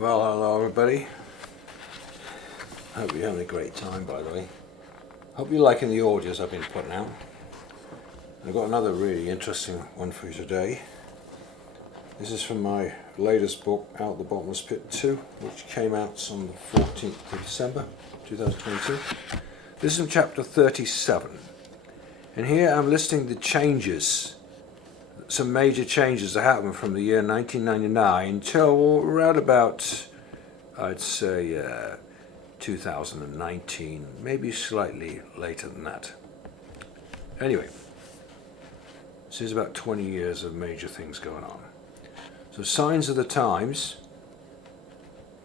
Well, hello everybody. Hope you're having a great time, by the way. Hope you're liking the audios I've been putting out. I've got another really interesting one for you today. This is from my latest book, Out the Bottomless Pit 2, which came out on the 14th of December 2022. This is from chapter 37. And here I'm listing the changes, some major changes that happened from the year 1999 till around about, I'd say, 2019, maybe slightly later than that. Anyway, this is about 20 years of major things going on. So signs of the times,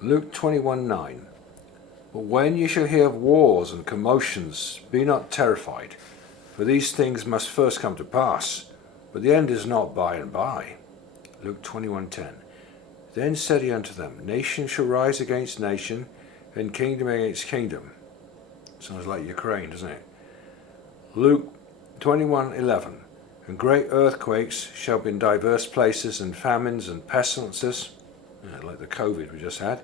Luke 21:9. But when you shall hear of wars and commotions, be not terrified, for these things must first come to pass, but the end is not by and by. Luke 21:10. Then said he unto them, Nation shall rise against nation, and kingdom against kingdom. Sounds like Ukraine, doesn't it? Luke 21:11. And great earthquakes shall be in diverse places, and famines and pestilences, like the COVID we just had,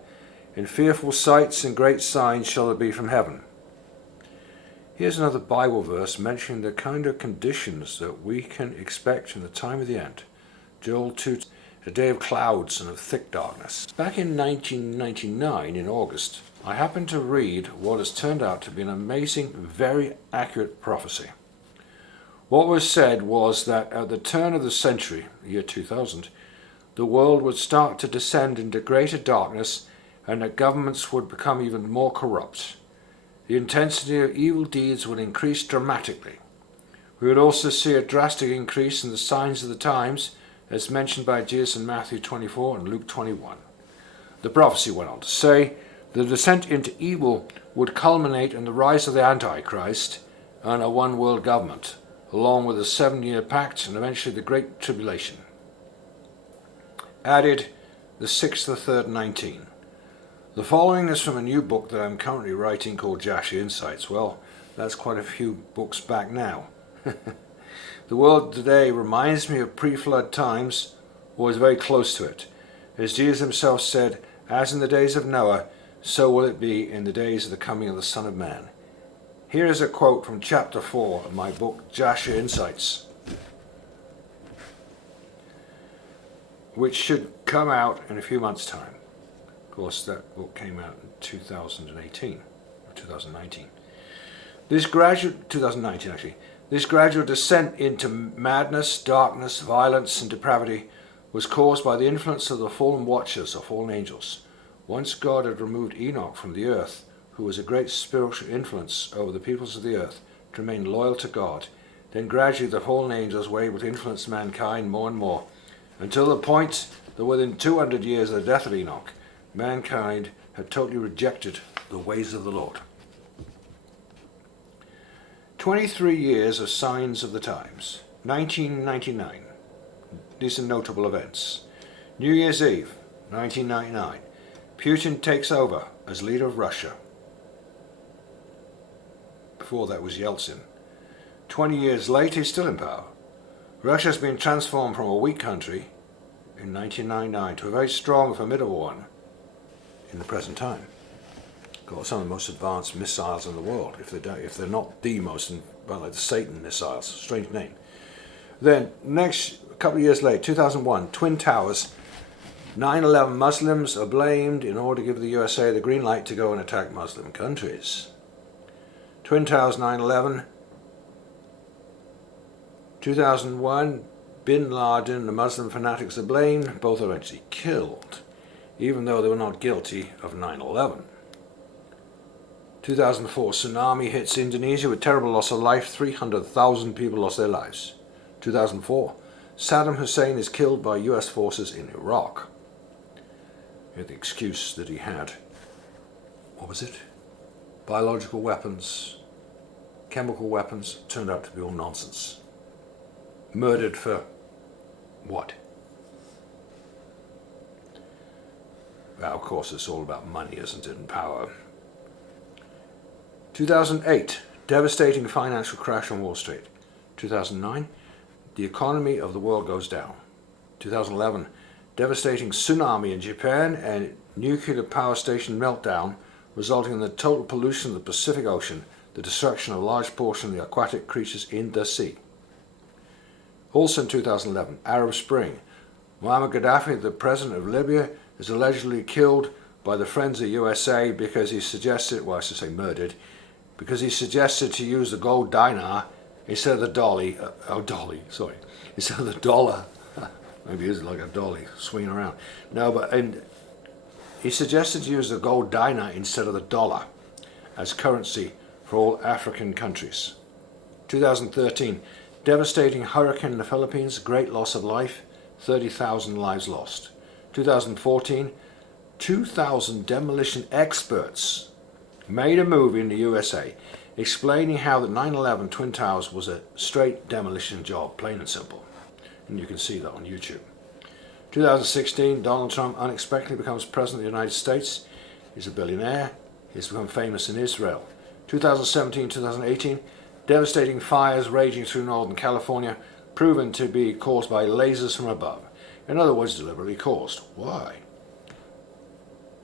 and fearful sights and great signs shall there be from heaven. Here's another Bible verse mentioning the kind of conditions that we can expect in the time of the end. Joel 2, a day of clouds and of thick darkness. Back in 1999, in August, I happened to read what has turned out to be an amazing, very accurate prophecy. What was said was that at the turn of the century, year 2000, the world would start to descend into greater darkness and that governments would become even more corrupt. The intensity of evil deeds would increase dramatically. We would also see a drastic increase in the signs of the times, as mentioned by Jesus in Matthew 24 and Luke 21. The prophecy went on to say the descent into evil would culminate in the rise of the Antichrist and a one-world government, along with a 7-year pact and eventually the Great Tribulation. Added the 6th of 3rd 19. The following is from a new book that I'm currently writing called Joshua Insights. Well, that's quite a few books back now. The world today reminds me of pre-flood times, or is very close to it. As Jesus himself said, as in the days of Noah, so will it be in the days of the coming of the Son of Man. Here is a quote from chapter 4 of my book, Joshua Insights, which should come out in a few months' time. Of course, that book came out in 2018, or 2019. 2019 actually. This gradual descent into madness, darkness, violence, and depravity was caused by the influence of the fallen watchers or fallen angels. Once God had removed Enoch from the earth, who was a great spiritual influence over the peoples of the earth, to remain loyal to God. Then gradually the fallen angels were able to influence mankind more and more, until the point that within 200 years of the death of Enoch, mankind had totally rejected the ways of the Lord. 23 years of signs of the times. 1999. These are notable events. New Year's Eve, 1999. Putin takes over as leader of Russia. Before that was Yeltsin. 20 years later, he's still in power. Russia has been transformed from a weak country in 1999 to a very strong and formidable one in the present time. Got some of the most advanced missiles in the world, if they're not the most, well, like the Satan missiles, strange name. Then, next, a couple of years later, 2001, Twin Towers, 9/11 Muslims are blamed in order to give the USA the green light to go and attack Muslim countries. Twin Towers 9/11, 2001, Bin Laden and the Muslim fanatics are blamed, both are eventually killed, even though they were not guilty of 9/11. 2004, tsunami hits Indonesia with terrible loss of life, 300,000 people lost their lives. 2004, Saddam Hussein is killed by US forces in Iraq. The excuse that he had, what was it? Biological weapons, chemical weapons, turned out to be all nonsense. Murdered for what? Well, of course, it's all about money, isn't it, and power. 2008, devastating financial crash on Wall Street. 2009, the economy of the world goes down. 2011, devastating tsunami in Japan, and nuclear power station meltdown, resulting in the total pollution of the Pacific Ocean, the destruction of a large portion of the aquatic creatures in the sea. Also in 2011, Arab Spring. Muammar Gaddafi, the president of Libya, is allegedly killed by the Friends of USA because he suggested, well I should say murdered, because he suggested to use the gold dinar instead of the instead of the dollar. Maybe it is like a dolly swinging around. No, but he suggested to use the gold dinar instead of the dollar as currency for all African countries. 2013, devastating hurricane in the Philippines, great loss of life, 30,000 lives lost. 2014, 2,000 demolition experts made a movie in the USA explaining how the 9/11 Twin Towers was a straight demolition job, plain and simple. And you can see that on YouTube. 2016, Donald Trump unexpectedly becomes president of the United States. He's a billionaire. He's become famous in Israel. 2017, 2018, devastating fires raging through Northern California, proven to be caused by lasers from above. In other words, deliberately caused. Why?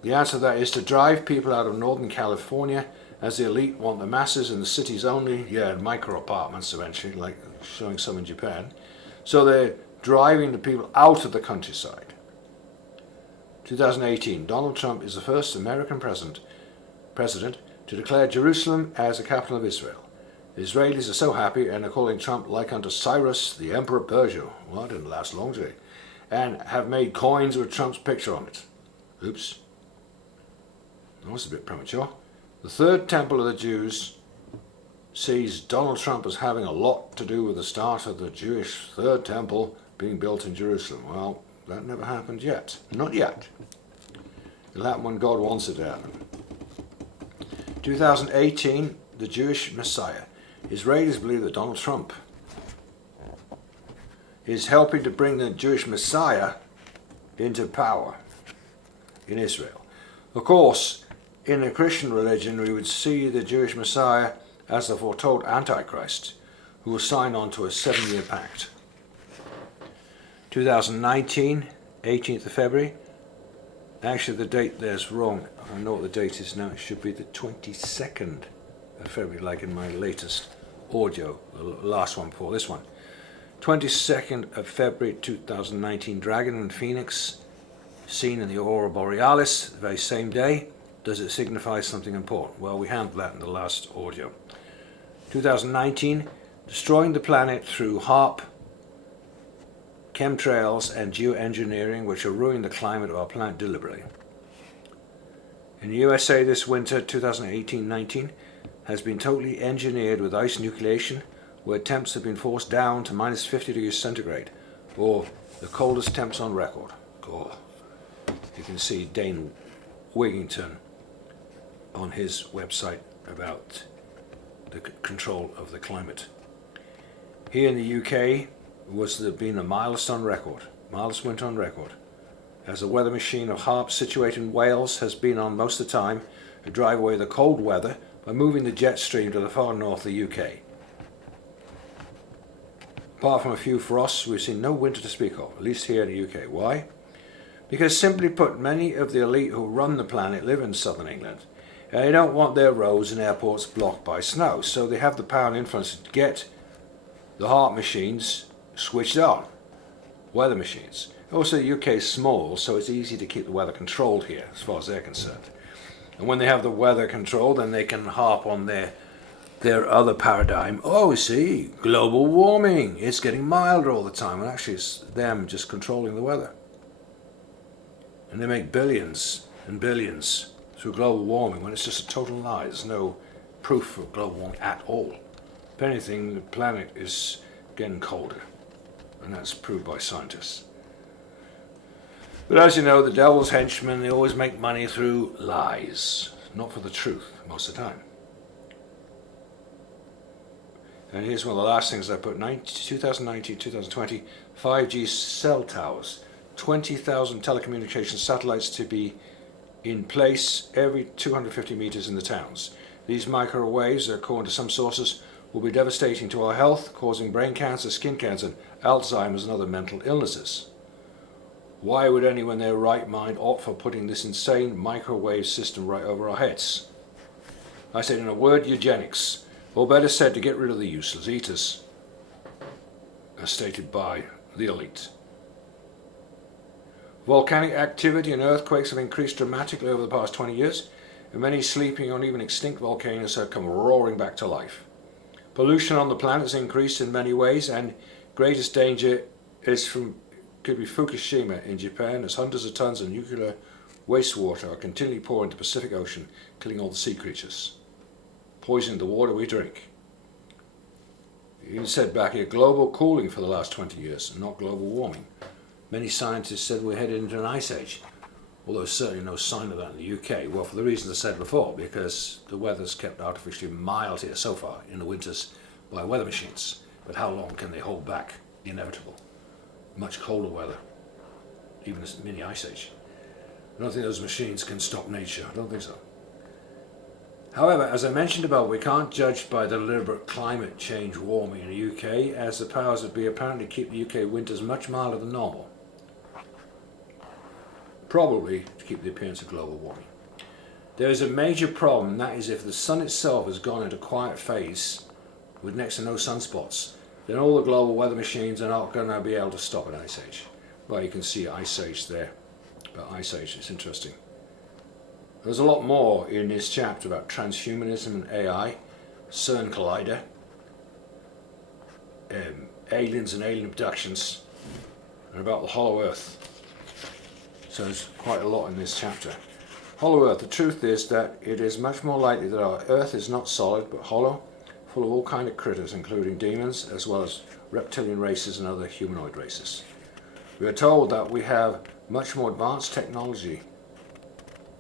The answer to that is to drive people out of Northern California, as the elite want the masses in the cities only, micro apartments eventually, like showing some in Japan. So they're driving the people out of the countryside. 2018, Donald Trump is the first American president to declare Jerusalem as the capital of Israel. The Israelis are so happy and are calling Trump like unto Cyrus, the emperor of Persia. Well, it didn't last long, did it? And have made coins with Trump's picture on it. Oops. That was a bit premature. The third temple of the Jews sees Donald Trump as having a lot to do with the start of the Jewish third temple being built in Jerusalem. Well, that never happened yet. Not yet. It'll happen when God wants it to happen. 2018, the Jewish Messiah. Israelis believe that Donald Trump is helping to bring the Jewish Messiah into power in Israel. Of course, in the Christian religion, we would see the Jewish Messiah as the foretold Antichrist, who will sign on to a 7-year pact. 2019, 18th of February. Actually, the date there's wrong. I know what the date is now. It should be the 22nd of February, like in my latest audio, the last one before this one. 22nd of February 2019, Dragon and Phoenix, seen in the Aurora Borealis the very same day. Does it signify something important? Well, we handled that in the last audio. 2019, destroying the planet through HAARP, chemtrails and geoengineering, which are ruining the climate of our planet deliberately. In the USA this winter, 2018-19, has been totally engineered with ice nucleation, where temps have been forced down to minus 50 degrees centigrade, or the coldest temps on record. Oh, you can see Dane Wigington on his website about the control of the climate. Here in the UK was been the mildest winter on record, as the weather machine of HAARP situated in Wales has been on most of the time to drive away the cold weather by moving the jet stream to the far north of the UK. Apart from a few frosts, we've seen no winter to speak of, at least here in the UK. Why? Because simply put, many of the elite who run the planet live in southern England, and they don't want their roads and airports blocked by snow, so they have the power and influence to get the HAARP machines switched on, weather machines. Also, the UK is small, so it's easy to keep the weather controlled here, as far as they're concerned. And when they have the weather controlled, then they can harp on their other paradigm. Oh, see, global warming, it's getting milder all the time, and actually it's them just controlling the weather. And they make billions and billions through global warming when it's just a total lie. There's no proof of global warming at all. If anything, the planet is getting colder, and that's proved by scientists. But as you know, the devil's henchmen, they always make money through lies, not for the truth most of the time. And here's one of the last things I put, 2019, 2020, 5G cell towers, 20,000 telecommunications satellites to be in place every 250 meters in the towns. These microwaves, according to some sources, will be devastating to our health, causing brain cancer, skin cancer, Alzheimer's and other mental illnesses. Why would anyone in their right mind opt for putting this insane microwave system right over our heads? I said, in a word, eugenics, or better said, to get rid of the useless eaters, as stated by the elite. Volcanic activity and earthquakes have increased dramatically over the past 20 years, and many sleeping on even extinct volcanoes have come roaring back to life. Pollution on the planet has increased in many ways, and greatest danger could be Fukushima in Japan, as hundreds of tons of nuclear wastewater are continually poured into the Pacific Ocean, killing all the sea creatures, poisoning the water we drink. You even said back here, global cooling for the last 20 years, and not global warming. Many scientists said we're headed into an ice age, although there's certainly no sign of that in the UK. Well, for the reasons I said before, because the weather's kept artificially mild here so far in the winters by weather machines. But how long can they hold back the inevitable? Much colder weather, even a mini ice age. I don't think those machines can stop nature. I don't think so. However, as I mentioned above, we can't judge by the deliberate climate change warming in the UK, as the powers that be apparently keep the UK winters much milder than normal. Probably to keep the appearance of global warming. There is a major problem, and that is if the sun itself has gone into quiet phase with next to no sunspots, then all the global weather machines are not going to be able to stop an ice age. Well, you can see ice age there. But ice age, it's interesting. There's a lot more in this chapter about transhumanism and AI, CERN collider, aliens and alien abductions, and about the hollow earth. So there's quite a lot in this chapter. Hollow earth, the truth is that it is much more likely that our earth is not solid but hollow, full of all kinds of critters, including demons, as well as reptilian races and other humanoid races. We are told that we have much more advanced technology,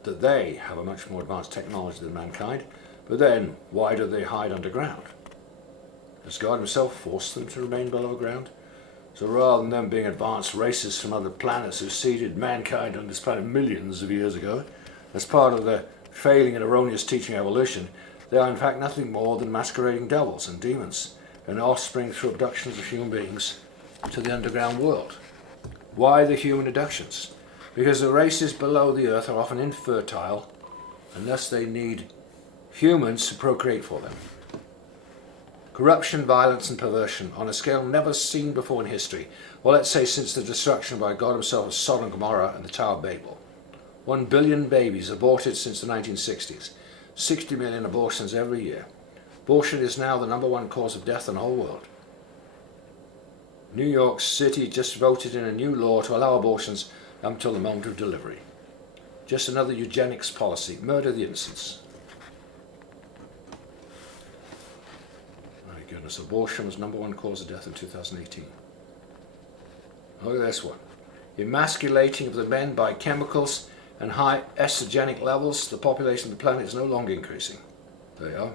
that they have a much more advanced technology than mankind, but then why do they hide underground? Has God himself forced them to remain below ground? So rather than them being advanced races from other planets who seeded mankind on this planet millions of years ago, as part of the failing and erroneous teaching of evolution, they are in fact nothing more than masquerading devils and demons, and offspring through abductions of human beings to the underground world. Why the human abductions? Because the races below the earth are often infertile, and thus they need humans to procreate for them. Corruption, violence and perversion on a scale never seen before in history. Well, let's say since the destruction by God himself of Sodom and Gomorrah and the Tower of Babel. 1 billion babies aborted since the 1960s. 60 million abortions every year. Abortion is now the #1 cause of death in the whole world. New York City just voted in a new law to allow abortions up until the moment of delivery. Just another eugenics policy. Murder the innocents. My goodness, abortion was #1 cause of death in 2018. Look at this one. Emasculating of the men by chemicals and high estrogenic levels, the population of the planet is no longer increasing. There you are.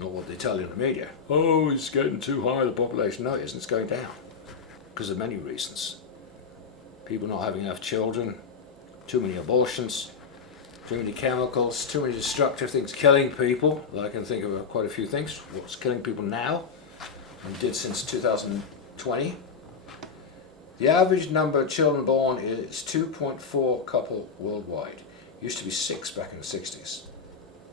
Not what they tell you in the media. Oh, it's getting too high, the population. No, it isn't. It's going down. Because of many reasons. People not having enough children, too many abortions, too many chemicals, too many destructive things killing people. I can think of quite a few things. What's killing people now and did since 2020. The average number of children born is 2.4 couple worldwide. Used to be 6 back in the 60s.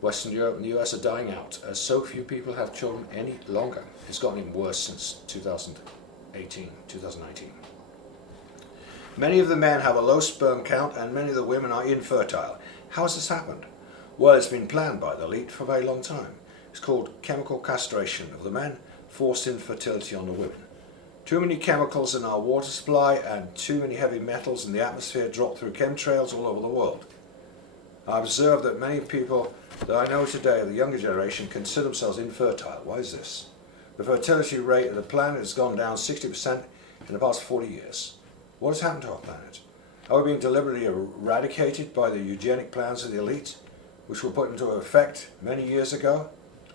Western Europe and the US are dying out as so few people have children any longer. It's gotten even worse since 2018, 2019. Many of the men have a low sperm count and many of the women are infertile. How has this happened? Well, it's been planned by the elite for a very long time. It's called chemical castration of the men, forced infertility on the women. Too many chemicals in our water supply and too many heavy metals in the atmosphere drop through chemtrails all over the world. I observed that many people that I know today of the younger generation consider themselves infertile. Why is this? The fertility rate of the planet has gone down 60% in the past 40 years. What has happened to our planet? Are we being deliberately eradicated by the eugenic plans of the elite, which were put into effect many years ago?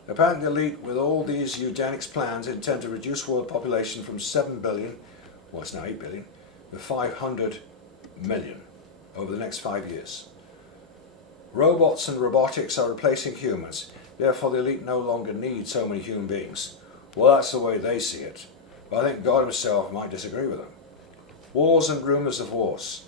Apparently the elite, with all these eugenics plans, intend to reduce world population from 7 billion, well it's now 8 billion, to 500 million over the next 5 years. Robots and robotics are replacing humans, therefore the elite no longer need so many human beings. Well, that's the way they see it, but I think God himself might disagree with them. Wars and rumours of wars.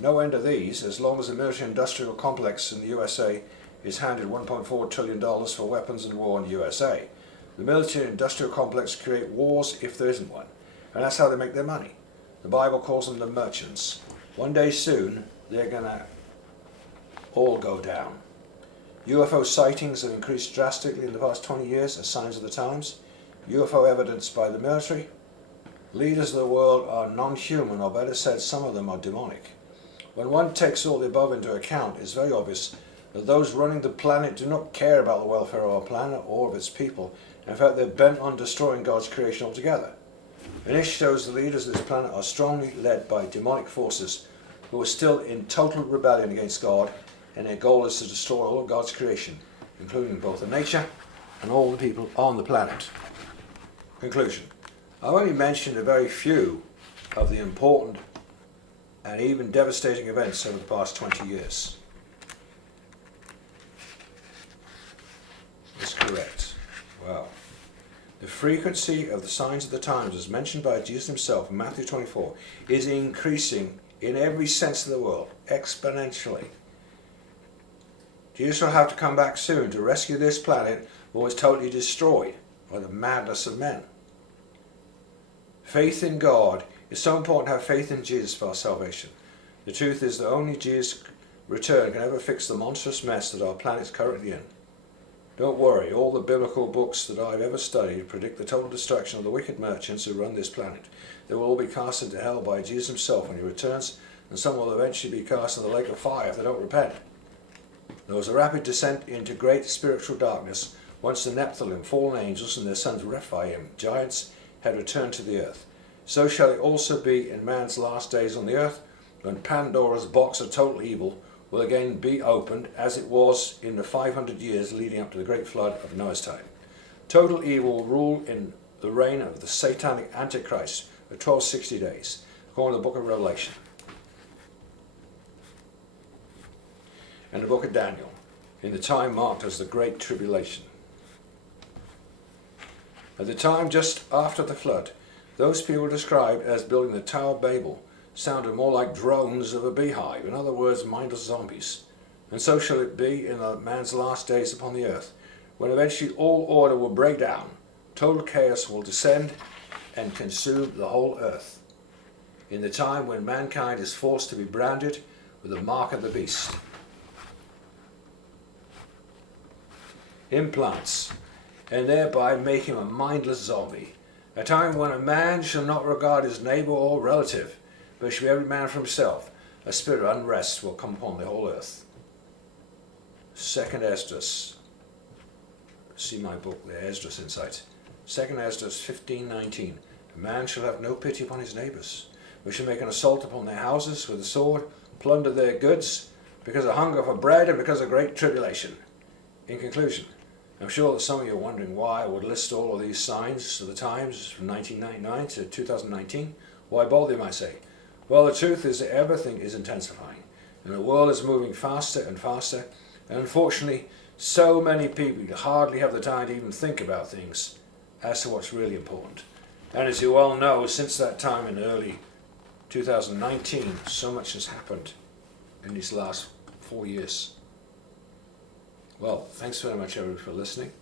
No end of these, as long as the military-industrial complex in the USA is handed $1.4 trillion for weapons and war in the USA. The military-industrial complex create wars if there isn't one, and that's how they make their money. The Bible calls them the merchants. One day soon, they're going to all go down. UFO sightings have increased drastically in the past 20 years as signs of the times. UFO evidence by the military. Leaders of the world are non-human, or better said, some of them are demonic. When one takes all the above into account, it's very obvious that those running the planet do not care about the welfare of our planet or of its people. In fact, they're bent on destroying God's creation altogether. And this shows the leaders of this planet are strongly led by demonic forces who are still in total rebellion against God, and their goal is to destroy all of God's creation, including both the nature and all the people on the planet. Conclusion. I've only mentioned a very few of the important and even devastating events over the past 20 years. That's correct. Wow. The frequency of the signs of the times, as mentioned by Jesus himself in Matthew 24, is increasing in every sense of the word, exponentially. Jesus will have to come back soon to rescue this planet, or is totally destroyed by the madness of men. Faith in God is so important to have faith in Jesus for our salvation. The truth is that only Jesus' return can ever fix the monstrous mess that our planet's currently in. Don't worry, all the biblical books that I've ever studied predict the total destruction of the wicked merchants who run this planet. They will all be cast into hell by Jesus himself when he returns, and some will eventually be cast into the lake of fire if they don't repent. There was a rapid descent into great spiritual darkness once the Nephilim, fallen angels, and their sons Rephaim, giants, had returned to the earth. So shall it also be in man's last days on the earth, when Pandora's box of total evil will again be opened, as it was in the 500 years leading up to the great flood of Noah's time. Total evil will rule in the reign of the satanic Antichrist for 1260 days, according to the book of Revelation and the book of Daniel, in the time marked as the Great Tribulation. At the time just after the flood, those people described as building the Tower of Babel sounded more like drones of a beehive, in other words, mindless zombies. And so shall it be in the man's last days upon the earth, when eventually all order will break down, total chaos will descend and consume the whole earth, in the time when mankind is forced to be branded with the mark of the beast. Implants, and thereby make him a mindless zombie. A time when a man shall not regard his neighbour or relative, but shall be every man for himself. A spirit of unrest will come upon the whole earth. Second Esdras. See my book there, Esdras Insights. Second Esdras 15:19. A man shall have no pity upon his neighbours, but shall make an assault upon their houses with a sword, plunder their goods, because of hunger for bread and because of great tribulation. In conclusion, I'm sure that some of you are wondering why I would list all of these signs of the times from 1999 to 2019. Why bother, you might say? Well, the truth is that everything is intensifying, and the world is moving faster and faster, and unfortunately, so many people hardly have the time to even think about things as to what's really important. And as you all know, since that time in early 2019, so much has happened in these last 4 years. Well, thanks very much everybody for listening.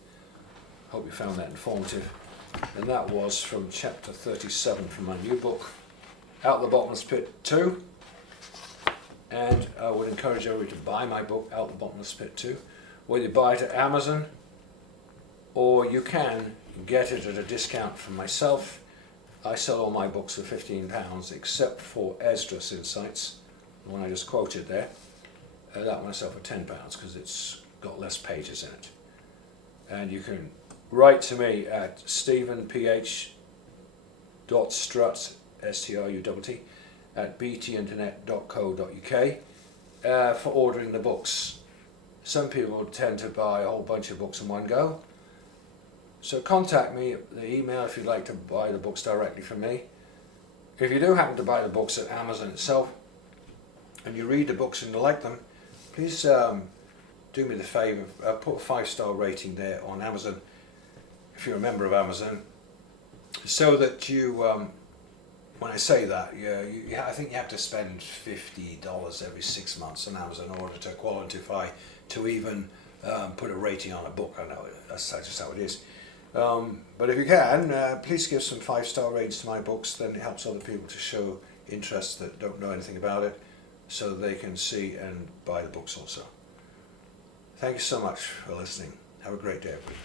Hope you found that informative. And that was from chapter 37 from my new book, Out the Bottomless Pit 2. And I would encourage everybody to buy my book, Out the Bottomless Pit 2. Whether you buy it at Amazon, or you can get it at a discount from myself. I sell all my books for £15, except for Esdras Insights, the one I just quoted there. That one I sell for £10 because it's got less pages in it. And you can write to me at stephenph.strutt, S-T-R-U-T-T, at btinternet.co.uk for ordering the books. Some people tend to buy a whole bunch of books in one go. So contact me at the email if you'd like to buy the books directly from me. If you do happen to buy the books at Amazon itself, and you read the books and you like them, please do me the favour, put a 5-star rating there on Amazon, if you're a member of Amazon, so that you when I say that, I think you have to spend $50 every 6 months on Amazon in order to qualify to even put a rating on a book. I know that's just how it is. But if you can, please give some 5-star ratings to my books. Then it helps other people to show interest that don't know anything about it, so they can see and buy the books also. Thank you so much for listening. Have a great day, everybody.